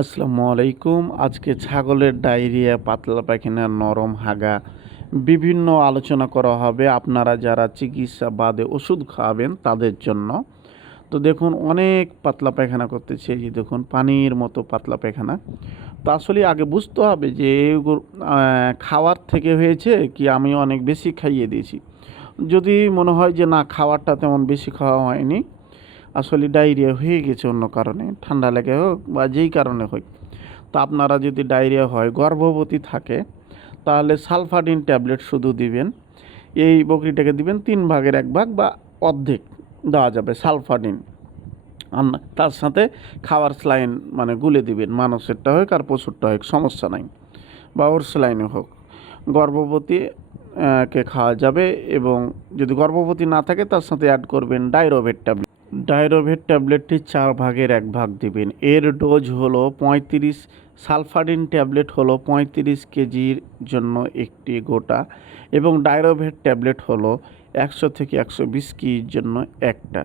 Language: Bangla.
আসসালামু আলাইকুম। আজকে ছাগলের ডায়রিয়া, পাতলা পায়খানা, নরম হাগা বিভিন্ন আলোচনা করা হবে আপনারা যারা চিকিৎসা বাদে ওষুধ খাওয়াবেন তাদের জন্য। তো দেখুন অনেক পাতলা পায়খানা করতেছে, এই যে দেখুন পানির মতো পাতলা পায়খানা। তো আসলে আগে বুঝতে হবে যে এগুলো খাওয়ার থেকে হয়েছে কি আমি অনেক বেশি খাইয়ে দিয়েছি। যদি মনে হয় যে না খাওয়ারটা তেমন বেশি খাওয়া হয়নি, আসলে ডায়রিয়া হয়ে গেছে অন্য কারণে, ঠান্ডা লেগে হোক বা যেই কারণে হোক। তো আপনারা যদি ডায়রিয়া হয়, গর্ভবতী থাকে, তাহলে সালফাডিন ট্যাবলেট শুধু দিবেন। এই বকরিটাকে দিবেন 3 ভাগের 1 ভাগ বা অর্ধেক দেওয়া যাবে সালফাডিন। আর তার সাথে খাওয়ার স্যালাইন মানে গুলে দিবেন, মানুষেরটা হোক আর পশুরটা হোক, সমস্যা নাই, বা ওর স্যালাইনে হোক। গর্ভবতী কে খাওয়া যাবে। এবং যদি গর্ভবতী না থাকে তার সাথে অ্যাড করবেন ডাইরোভেট ট্যাবলেট। ডাইরোভেট ট্যাবলেটটি 4 ভাগের 1 ভাগ দিবেন। এর ডোজ হলো 35। সালফাডিন ট্যাবলেট হলো 35 কেজির জন্য একটি গোটা, এবং ডাইরোভেট ট্যাবলেট হলো 100 থেকে 120 কেজির জন্য একটা।